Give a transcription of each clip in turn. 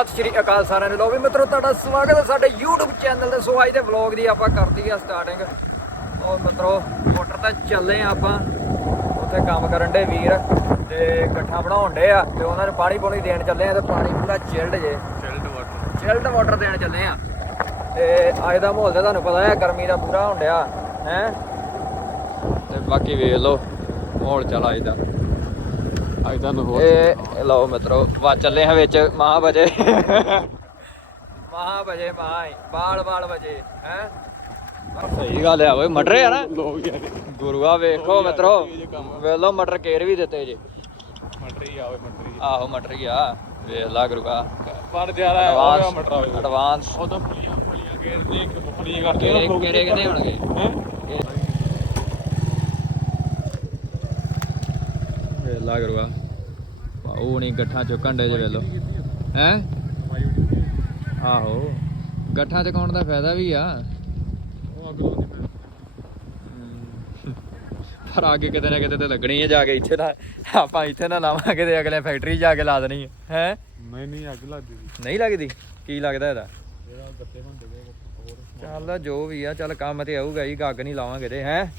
ਸਤਿ ਸ਼੍ਰੀ ਅਕਾਲ ਸਾਰਿਆਂ ਨੂੰ। ਲੋ ਵੀ ਮਿੱਤਰੋ ਤੁਹਾਡਾ ਸਵਾਗਤ ਹੈ ਸਾਡੇ YouTube ਚੈਨਲ ਤੇ। ਸੋ ਅੱਜ ਦੇ ਵਲੌਗ ਦੀ ਆਪਾਂ ਕਰਦੀ ਆ ਸਟਾਰਟਿੰਗ ਉਹ ਮਿੱਤਰੋ ਮੋਟਰ ਤੇ ਚੱਲੇ ਆ ਆਪਾਂ। ਉੱਥੇ ਕੰਮ ਕਰਨ ਦੇ ਵੀਰ ਤੇ ਇਕੱਠਾ ਬਣਾਉਣ ਡੇ ਆ ਤੇ ਉਹਨਾਂ ਨੂੰ ਪਾਣੀ ਪੂਣੀ ਦੇਣ ਚੱਲੇ ਆ ਤੇ ਪਾਣੀ ਪੂਰਾ ਚਿਲਡ ਜੇ। ਚਿਲਡ ਵਾਟਰ ਚਿਲਡ ਵਾਟਰ ਦੇਣ ਚੱਲੇ ਆ। ਤੇ ਅੱਜ ਦਾ ਮਾਹੌਲ ਤੇ ਤੁਹਾਨੂੰ ਪਤਾ ਹੈ ਗਰਮੀ ਦਾ ਪੂਰਾ ਹੁੰਦਿਆ ਹੈ? ਤੇ ਬਾਕੀ ਵੇਖ ਲਓ ਮਾਹੌਲ ਚੱਲ ਅੱਜ ਦਾ। ਅੱਜ ਤੁਹਾਨੂੰ ਹੋਰ ਇਹ ਲਓ ਮਿੱਤਰੋ ਵਾ ਚੱਲੇ ਹਾਂ ਵਿੱਚ ਮਹਾ ਵਜੇ। ਮਹਾ ਵਜੇ ਮਹਾ ਬਾਲ ਬਾਲ ਵਜੇ ਹੈ? ਸਹੀ ਗੱਲ ਆ ਓਏ ਮਟਰ ਆ ਨਾ? ਗੁਰੂਆ ਵੇਖੋ ਮਿੱਤਰੋ ਵੇਖ ਲਓ ਮਟਰ ਕੇਰ ਵੀ ਦਿੱਤੇ ਜੇ। ਮਟਰ ਹੀ ਆਵੇ ਮਟਰ ਹੀ ਆਹੋ ਮਟਰ ਹੀ ਆ। ਵੇਖ ਲਾ ਗੁਰੂਆ। ਪਰ ਜ਼ਿਆਦਾ ਆਵੇ ਮਟਰ ਐਡਵਾਂਸ ਉਹ ਤਾਂ ਫਲੀਆਂ ਫਲੀਆਂ ਕੇ ਦੇਖ ਫਲੀਆਂ ਕਰਕੇ ਕਿਹੜੇ ਕਿਹੜੇ ਹੋਣਗੇ? ਹੈ? ਲਾ ਗੁਰੂਆ। ਉਹ ਨਹੀਂ ਗੱਠਾਂ ਚੁੱਕਣ ਡੇ ਜੇ ਵੇਖ ਲਓ। ਹੈ? ਆਹੋ ਗੱਠਾਂ ਚਕਾਉਣ ਦਾ ਫਾਇਦਾ ਵੀ ਆ? ਪਰ ਅੱਗੇ ਕਿਤੇ ਨਾ ਕਿਤੇ ਤੇ ਲੱਗਣੀ ਹੈ ਜਾ ਕੇ ਇੱਥੇ ਨਾ ਆਪਾਂ ਇੱਥੇ ਨਾ ਲਾਵਾਂਗੇ ਤੇ ਅਗਲੇ ਫੈਕਟਰੀ ਜਾ ਕੇ ਲਾ ਦੇਣੀ ਹੈ ਹੈ? ਨਹੀਂ ਨਹੀਂ ਅੱਗ ਲੱਗਦੀ ਨਹੀਂ ਲੱਗਦੀ? ਕੀ ਲੱਗਦਾ ਇਹਦਾ? ਚੱਲ ਜੋ ਵੀ ਆ ਚੱਲ ਕੰਮ ਤੇ ਆਊਗਾ ਹੀ ਗੱਗ ਨਹੀਂ ਲਾਵਾਂਗੇ ਤੇ ਹੈ?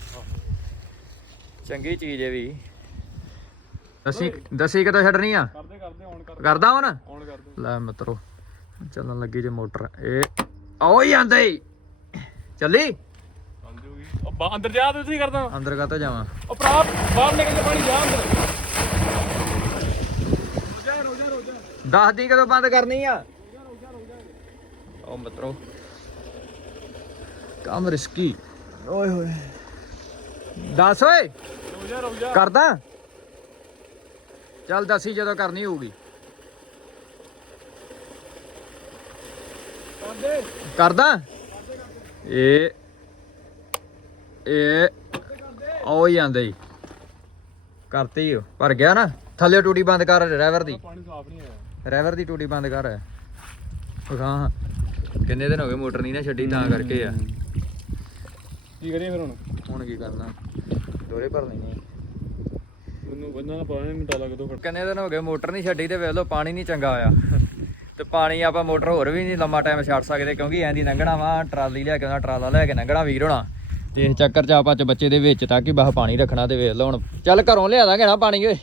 ਚੰਗੀ ਚੀਜ਼ ਹੈ ਵੀ। ਦਸੀ ਦਸੀ ਕਦੋਂ ਛੱਡਣੀ ਆ? ਕਰਦੇ ਕਰਦੇ ਔਨ ਕਰ ਕਰਦਾ ਹੁਣ? ਔਨ ਕਰਦੇ। ਲੈ ਮਿੱਤਰੋ ਚੱਲਣ ਲੱਗੀ ਜੇ ਮੋਟਰ। ਇਹ ਆਓ ਹੀ। ਆਂਦੇ। ਚੱਲੀ ਬਾ- ਅੰਦਰ ਜਾ ਤੁਸੀਂ ਕਰਦਾ। ਅੰਦਰ ਕਾਤੋਂ ਜਾਵਾਂ? ਉਹ ਭਰਾ ਬਾਹਰ ਨਿਕਲ ਕੇ ਪਾਣੀ ਜਾ ਅੰਦਰ। ਰੋਜਾ ਰੋਜਾ ਰੋਜਾ ਦੱਸ ਦੀ ਕਦੋਂ ਬੰਦ ਕਰਨੀ ਆ? ਉਹ ਮਿੱਤਰੋ। ਕੰਮ ਰਿਸਕੀ ਓਏ ਹੋਏ। ਦੱਸ ਓਏ। ਰੋਜਾ ਰੋਜਾ ਕਰਦਾ? ਚੱਲ ਦੱਸੀ ਜਦੋਂ ਕਰਨੀ ਹੋਊਗੀ। ਕਰਦੇ? ਇਹ ਇਹ ਆਓ ਹੀ ਆਂਦੇ ਕਰਤੀ ਓ। ਭਰ ਗਿਆ ਨਾ। ਥੱਲੇ ਟੂਟੀ ਬੰਦ ਕਰ ਡਰਾਈਵਰ ਦੀ। ਪਾਣੀ ਸਾਫ਼ ਨਹੀਂ ਆਇਆ ਡਰਾਈਵਰ ਦੀ ਟੂਟੀ ਬੰਦ ਕਰ। ਹਾਂ। ਕਿੰਨੇ ਦਿਨ ਹੋ ਗਏ ਮੋਟਰ ਨਹੀਂ ਨਾ ਛੱਡੀ ਤਾਂ ਕਰਕੇ ਆ। ਕੀ ਕਰੀਏ ਫਿਰ ਹੁਣ? ਹੁਣ ਕੀ ਕਰਨਾ? ਦੋਰੇ ਭਰ ਲੈਣੇ ਮੈਨੂੰ ਬੰਦਾ ਨਾ ਪਤਾ ਨਹੀਂ ਮਿੰਟਾ ਲੱਗ ਦੋ ਕਿੰਨੇ ਦਿਨ ਹੋ ਗਏ ਮੋਟਰ ਨਹੀਂ ਛੱਡੀ ਤੇ ਵੇਖ ਲਓ, ਪਾਣੀ ਨਹੀਂ ਚੰਗਾ ਆਇਆ ਤੇ ਪਾਣੀ ਆਪਾਂ ਮੋਟਰ ਹੋਰ ਵੀ ਨਹੀਂ ਲੰਮਾ ਟਾਈਮ ਛੱਡ ਸਕਦੇ, ਕਿਉਂਕਿ ਐਂ ਦੀ ਲੰਘਣਾ ਵਾ, ਟਰਾਲੀ ਲਿਆ ਕੇ ਉਹਨਾਂ ਟਰਾਲਾ ਲੈ ਕੇ ਲੰਘਣਾ ਵੀਰ ਹੋਣਾ। ਤੇ ਇਸ ਚੱਕਰ 'ਚ ਆਪਾਂ ਚ ਬੱਚੇ ਦੇ ਵਿੱਚ ਤਾਂ ਕਿ ਬਾਹ ਪਾਣੀ ਰੱਖਣਾ ਤੇ ਵੇਖ ਲਓ ਹੁਣ। ਚੱਲ ਘਰੋਂ ਲਿਆ ਦਾਂਗੇ ਨਾ ਪਾਣੀ, ਓਏ।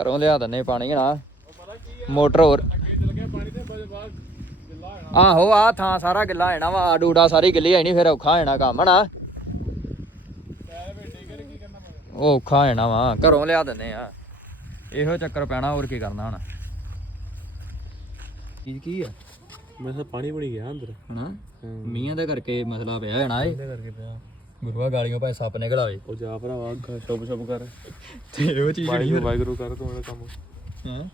ਘਰੋਂ ਲਿਆ ਦਿੰਨੇ ਪਾਣੀ ਨਾ। ਮੋਟਰ ਹੋਰ। ਆਹੋ ਆ ਥਾਂ ਸਾਰਾ ਗਿੱਲਾ ਹੋ ਵਾ ਆ ਡੂਡਾ ਸਾਰੀ ਗਿੱਲੀ ਹੋਣੀ, ਫਿਰ ਔਖਾ ਹੋਣਾ ਕੰਮ ਨਾ ਪੈਰ ਵੇ ਡੇਗਰ ਕੀ ਕਰਨਾ ਪਵੇ ਉਹ ਔਖਾ ਜਾਣਾ ਵਾ ਘਰੋਂ ਲਿਆ ਦਿੰਨੇ ਆ। ਇਹੋ ਚੱਕਰ ਪੈਣਾ ਹੋਰ ਕੀ ਕਰਨਾ ਹੁਣ। ਕੀ ਕੀ ਆ? ਮੈਂ ਤਾਂ ਪਾਣੀ ਬਣੀ ਗਿਆ ਅੰਦਰ। ਹਨਾ? ਮੀਆਂ ਦੇ ਕਰਕੇ ਮਸਲਾ ਪਿਆ ਹੋਣਾ ਏ। ਕਰਕੇ ਪਿਆ। ਗੁਰੂਆ ਗਾਲੀਆਂ ਭਾਵੇਂ ਸੱਪ ਨਿਕਲ ਆਵੇ। ਉਹ ਜਾ ਭਰਾਵਾ ਸ਼ੁਭ ਸ਼ੁਭ ਕਰ। ਤੇ ਉਹ ਚੀਜ਼ ਵਾਹਿਗੁਰੂ ਵਾਹਿਗੁਰੂ ਕਰ ਤੂੰ ਇਹਦਾ ਕੰਮ। ਹਾਂ?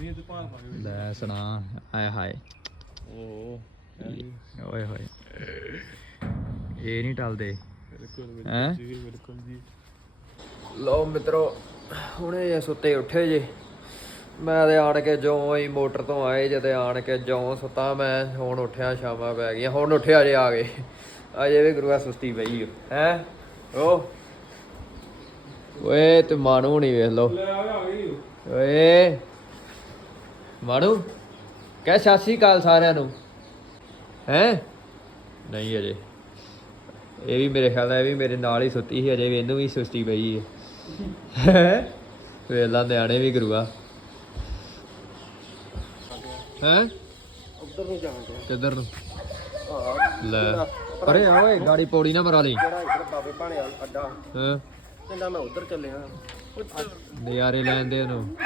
ਨਹੀਂ ਤੇ ਭਾਰ ਪਾ ਕੇ ਲੈ ਸੁਣਾ ਆਏ ਹਾਏ। ਓ ਓਏ ਹੋਏ। ਇਹ ਨਹੀਂ ਟਲਦੇ। ਬਿਲਕੁਲ? ਜੀ ਬਿਲਕੁਲ ਜੀ। ਲਓ ਮਿੱਤਰੋ ਹੁਣੇ ਜੇ ਸੁੱਤੇ ਉੱਠੇ ਜੇ। ਮੈਂ ਤੇ ਆਣ ਕੇ ਜਿਉਂ ਹੀ ਮੋਟਰ ਤੋਂ ਆਏ ਜਦੇ ਆਣ ਕੇ ਜਿਉਂ ਸੁੱਤਾ ਮੈਂ ਹੁਣ ਉੱਠਿਆ ਸ਼ਾਮਾਂ ਪੈ ਗਈਆਂ। ਹੁਣ ਉੱਠਿਆ ਜੇ ਆ ਗਏ ਅਜੇ ਵੀ ਗੁਰੂਆ ਸੁਸਤੀ ਪਈ ਹੈ? ਓ। ਓਏ ਤੇ ਮਾਣੂ ਨਹੀਂ ਵੇਖ ਲੈ ਓਏ। ਮਾਣੂ ਕਹਿ ਸਤਿ ਸ਼੍ਰੀ ਅਕਾਲ ਸਾਰਿਆਂ ਨੂੰ। ਹੈ? ਨਹੀਂ ਅਜੇ। ਇਹ ਵੀ ਮੇਰੇ ਖਿਆਲ ਨਾਲ ਇਹ ਵੀ ਮੇਰੇ ਨਾਲ ਹੀ ਸੁੱਤੀ ਸੀ ਅਜੇ ਵੀ ਇਹਨੂੰ ਵੀ ਸੁਸਤੀ ਪਈ ਹੈ ਵੇਲਾ ਨਿਆਣੇ ਵੀ ਗੁਰੂਆ। ਹੈ? ਉੱਧਰ ਨੂੰ ਜਾਣ ਕਿੱਧਰ ਨੂੰ? ਲੈ। ਅਰੇ ਆ ਓਏ ਗਾੜੀ ਪੌੜੀ ਨਾ ਮਰਾ ਲਈ। ਜਿਹੜਾ ਇੱਧਰ ਬਾਬੇ ਭਾਣੇ ਅੱਡਾ ਹਾਂ? ਕਹਿੰਦਾ ਮੈਂ ਉੱਧਰ ਚੱਲਿਆ। ਨਜ਼ਾਰੇ ਲੈਣ ਦੇ ਉਹਨੂੰ।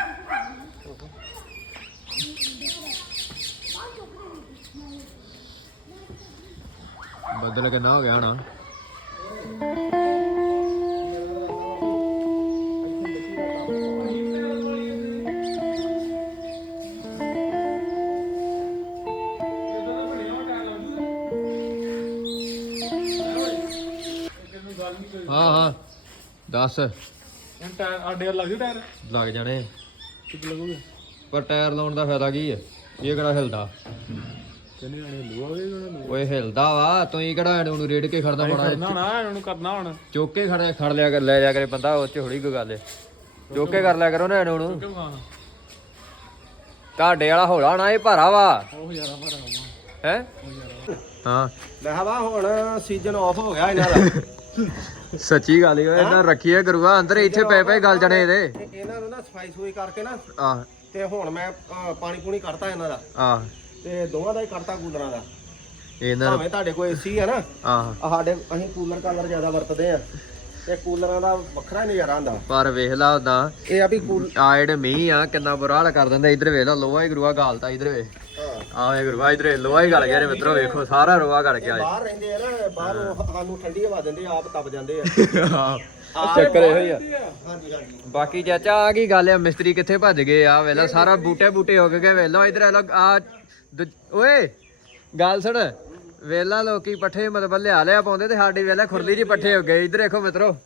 ਬੱਦਲ ਕਿੰਨਾ ਹੋ ਗਿਆ ਹਣਾ। ਦੱਸ। ਟਾਇਰ ਆਡੇ ਲੱਗ ਜੂ ਟਾਇਰ? ਲੱਗ ਜਾਣੇ। ਲੱਗੂਗਾ? ਪਰ ਟਾਇਰ ਲਾਉਣ ਦਾ ਫਾਇਦਾ ਕੀ ਹੈ? ਇਹ ਕਿਹੜਾ ਹਿਲਦਾ? ਕਹਿੰਦੇ ਆਣੇ ਲੂਆ ਵੇ ਉਹਨਾਂ ਓਏ ਹਿਲਦਾ ਵਾ ਤੂੰ ਹੀ ਕਿਹੜਾ ਇਹਨੂੰ ਰੇੜ ਕੇ ਖੜਦਾ ਬੜਾ ਕਰਨਾ ਹੋਣਾ ਇਹਨਾਂ ਨੂੰ ਕਰਨਾ ਹੁਣ। ਚੁੱਕ ਕੇ ਖੜ ਖੜ ਲਿਆ ਕਰ ਲੈ ਜਾ ਕਰੇ ਬੰਦਾ ਉਹ ਚ ਹੌਲੀ ਕੋਈ ਗੱਲ ਹੈ ਚੁੱਕ ਕੇ ਕਰ ਲਿਆ ਕਰੋ ਨਾ ਇਹਨੂੰ ਖਾਣਾ ਤੁਹਾਡੇ ਵਾਲਾ ਹੌਲਾ ਨਾ ਇਹ ਭਾਰਾ ਵਾ। ਉਹ ਯਾਰਾ ਭਰਾ ਹੈ? ਹਾਂ। ਮੈਂ ਕਿਹਾ ਵਾ ਹੁਣ ਸੀਜ਼ਨ ਆਫ ਹੋ ਗਿਆ ਇਹਨਾਂ ਦਾ। ਸੱਚੀ ਗੱਲ ਈ ਓਏ ਇਹਨਾਂ ਰੱਖੀਏ ਗੁਰੂਆ ਅੰਦਰ ਇੱਥੇ ਪਏ ਪਏ ਗੱਲ ਜਣੇ ਇਹਦੇ। ਇਹਨਾਂ ਨੂੰ ਨਾ ਸਫ਼ਾਈ ਸੂਈ ਕਰਕੇ ਨਾ ਆਹ। ਤੇ ਹੁਣ ਮੈਂ ਅਹ, ਪਾਣੀ ਪੂਣੀ ਕੱਢਤਾ ਇਹਨਾਂ ਦਾ। ਆਹ। ਤੇ ਦੋਵਾਂ ਦਾ ਹੀ ਕੱਢਤਾ ਕੂਲਰਾਂ ਦਾ। ਇਹਨਾਂ ਨੂੰ ਭਾਵੇਂ ਤੁਹਾਡੇ ਕੋਲ ਏਸੀ ਹੈ ਨਾ ਆਹ। ਆਹ ਸਾਡੇ ਅਸੀਂ ਕੂਲਰ ਕਾਲਰ ਜ਼ਿਆਦਾ ਵਰਤਦੇ ਆ। ਤੇ ਕੂਲਰਾਂ ਦਾ ਵੱਖਰਾ ਹੀ ਨਜ਼ਾਰਾ ਹੁੰਦਾ। ਪਰ ਵੇਖ ਲਾ ਉਦਾਂ ਇਹ ਆ ਵੀ ਕੂਲ ਆ ਜਿਹੜੇ ਮੀਂਹ ਆ ਕਿੰਨਾ ਬੁਰਾ ਹਾਲ ਕਰ ਦਿੰਦਾ ਇਧਰ ਵੇਖ ਲਾ ਲੋਹਾ ਹੀ ਗੁਰੂਆ ਗਾਲਤਾ ਇਧਰ ਵੇ ਆ ਵੇ ਗੁਰੂਆ ਇਧਰ ਲੋਹਾ ਹੀ ਗਲ ਗਿਆ ਰੇ ਮਿੱਤਰੋ ਵੇਖੋ ਸਾਰਾ ਰੋਆ ਗਲ ਗਿਆ ਬਾਹਰ ਰਹਿੰਦੇ ਆ ਨਾ ਬਾਹਰ ਉਹ ਸਾਨੂੰ ਠੰਡੀ ਹਵਾ ਦਿੰਦੇ ਆ, ਆਪ ਤਪ ਜਾਂਦੇ ਆ। ਚੱਕਰ ਇਹੋ ਹੀ ਆ। ਹਾਂਜੀ ਹਾਂਜੀ। ਬਾਕੀ ਚਾਚਾ ਆ ਕੀ ਗੱਲ ਆ ਮਿਸਤਰੀ ਕਿੱਥੇ ਭੱਜ ਗਏ ਆ? ਵੇਲਾ ਸਾਰਾ ਬੂਟੇ ਬੂਟੇ ਹੋ ਗਏ ਵੇਲਾ ਇਧਰ ਆ ਲੋ ਆ ਦੂਜ- ਓਏ ਗੱਲ ਸੁਣ। ਵੇਲਾ ਲੋਕੀ ਪੱਠੇ ਮਤਲਬ ਲਿਆ ਲਿਆ ਪਾਉਂਦੇ ਤੇ ਸਾਡੀ ਵੇਲਾ ਖੁਰਲੀ ਜੀ ਪੱਠੇ ਹੋ ਗਏ। ਇਧਰ ਦੇਖੋ ਮਿੱਤਰੋ।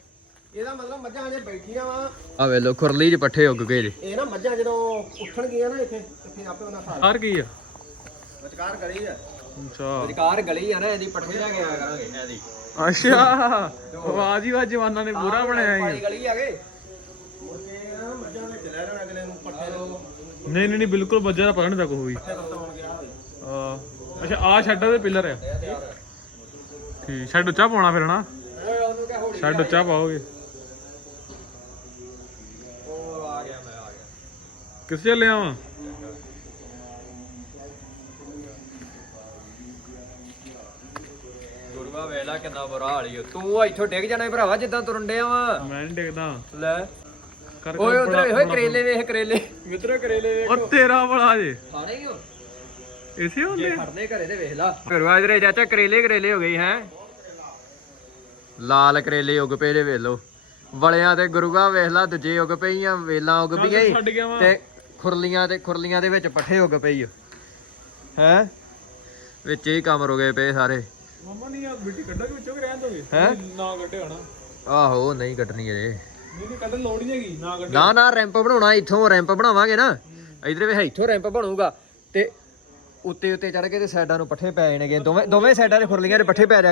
ਇਹਦਾ ਮਤਲਬ ਮੱਝਾਂ ਅਜੇ ਬੈਠੀਆਂ ਵਾ। ਆ ਵੇਲੋ ਖੁਰਲੀ ਜੀ ਪੱਠੇ ਉੱਗ ਗਏ ਜੀ। ਇਹ ਨਾ ਮੱਝਾਂ ਜਦੋਂ ਉੱਠਣ ਗਈਆਂ ਨਾ ਇੱਥੇ ਤੇ ਫਿਰ ਆਪੇ ਉਹਨਾਂ ਹਰ ਕੀ ਆ। ਵਿਚਕਾਰ ਗਲੀ ਆ। ਅੱਛਾ। ਸਰਕਾਰ ਗਲੀ ਆ ਨਾ ਇਹਦੀ ਪੱਠੇ ਲੈ ਕੇ ਆਇਆ ਕਰਾਂਗੇ। ਇਹਦੀ ਅੱਛਾ। ਆਵਾਜ਼ ਹੀ ਵਾ ਜਵਾਨਾਂ ਨੇ ਪੂਰਾ ਬਣਾਇਆ ਹੀ ਪਾਣੀ ਗਲੀ ਆ ਗਏ ਮੁੜ ਕੇ। ਨਾ ਮੱਝਾਂ ਵਿੱਚ ਲੈ ਲੈਣ ਅਗਲੇ ਨੂੰ ਪੱਠੇ ਨਹੀਂ ਨਹੀਂ ਨਹੀਂ ਬਿਲਕੁਲ ਬੱਜਾ ਦਾ ਪਤਾ ਨਹੀਂ ਹੋਵੇ ਆ ਅੱਛਾ ਆ ਛੱਡ ਦੇ ਪਿੱਲਰ ਆ। ਠੀਕ ਛੱਡ ਉੱਚਾ ਪਾਉਣਾ ਫਿਰ ਨਾ। ਛੱਡ ਉੱਚਾ ਪਾਓਗੇ। ਉਹ ਆ ਗਿਆ ਮੈਂ ਆ ਗਿਆ। ਕਿੱਥੇ ਚੱਲਿਆ ਵਾ ਗੁਰੂਆ ਵੇਲਾ ਕਿੰਨਾ ਬੁਰਾ ਹਾਲ ਈ ਓ। ਤੂੰ ਇੱਥੋਂ ਡਿੱਗ ਜਾਣਾ ਈ ਭਰਾਵਾ ਜਿੱਦਾਂ ਤੁਰਨ ਡਿਆ ਵਾ। ਮੈਂ ਨਹੀਂ ਡਿੱਗਦਾ। ਲੈ। ਕਰ ਓਏ ਉਧਰ ਓਏ ਕਰੇਲੇ ਵੇਖ ਕਰੇਲੇ। ਮਿੱਤਰੋ ਕਰੇਲੇ ਵੇਖ। ਉਹ ਤੇਰਾ ਬੜਾ ਜੇ। ਖਾਣੇ ਕਿਉਂ? ਇਸੇ ਹੁੰਦੇ ਆ? ਖੜਨੇ ਘਰੇ ਤੇ ਵੇਖ ਲਾ। ਗੁਰੂਆ ਇਧਰੇ ਚਾਚਾ ਕਰੇਲੇ ਕਰੇਲੇ ਹੋ ਗਈ ਹੈ। ਲਾਲ ਕਰੇਲੇ ਉੱਗ ਪਏ ਜੇ ਵੇਖ ਲੋ ਵਲਿਆਂ ਤੇ ਗੁਰੂਆ ਵੇਖ ਲਾ ਦੂਜੇ ਉੱਗ ਪਈਆਂ ਵੇਲਾਂ ਉੱਗ ਪਈਆਂ ਈ। ਛੱਡ ਗਿਆ ਵਾ। ਤੇ ਖੁਰਲੀਆਂ ਤੇ ਖੁਰਲੀਆਂ ਦੇ ਵਿੱਚ ਪੱਠੇ ਉੱਗ ਪਈ ਹੈ। ਵਿੱਚ ਹੀ ਕੰਮ ਰੁਗੇ ਪਏ ਸਾਰੇ। ਮਮਾ ਨਹੀਂ ਆ ਬਿੱਟੀ ਕੱਢੋਗੇ ਵਿੱਚੋਂ ਕਿ ਰਹਿਣ ਦੋਗੇ? ਹੈਂ? ਨਾ ਕੱਢੇ ਹੋਣਾ ਆਹੋ ਨਹੀਂ ਕੱਟਣੀ ਅਜੇ। ਨਹੀਂ ਨਹੀਂ ਕੱਢਣ ਲੋੜ ਹੀ ਨਹੀਂ ਹੈਗੀ ਨਾ ਕੱਢੇ ਨਾ ਨਾ ਰੈਂਪ ਬਣਾਉਣਾ ਇੱਥੋਂ ਰੈਂਪ ਬਣਾਵਾਂਗੇ ਨਾ। ਇਧਰ ਵੇ ਇੱਥੋਂ ਰੈਂਪ ਬਣੂਗਾ। ਤੇ ਉੱਤੇ ਉੱਤੇ ਚੜ ਕੇ ਤੇ ਸਾਈਡਾਂ ਨੂੰ ਪੱਠੇ ਪੈ ਜਾਣਗੇ। ਦੋਵੇਂ ਦੋਵੇਂ ਸਾਈਡਾਂ ਦੇ ਖੁਰਲੀਆਂ ਦੇ ਪੱਠੇ ਪੈ ਜਾਗਾ।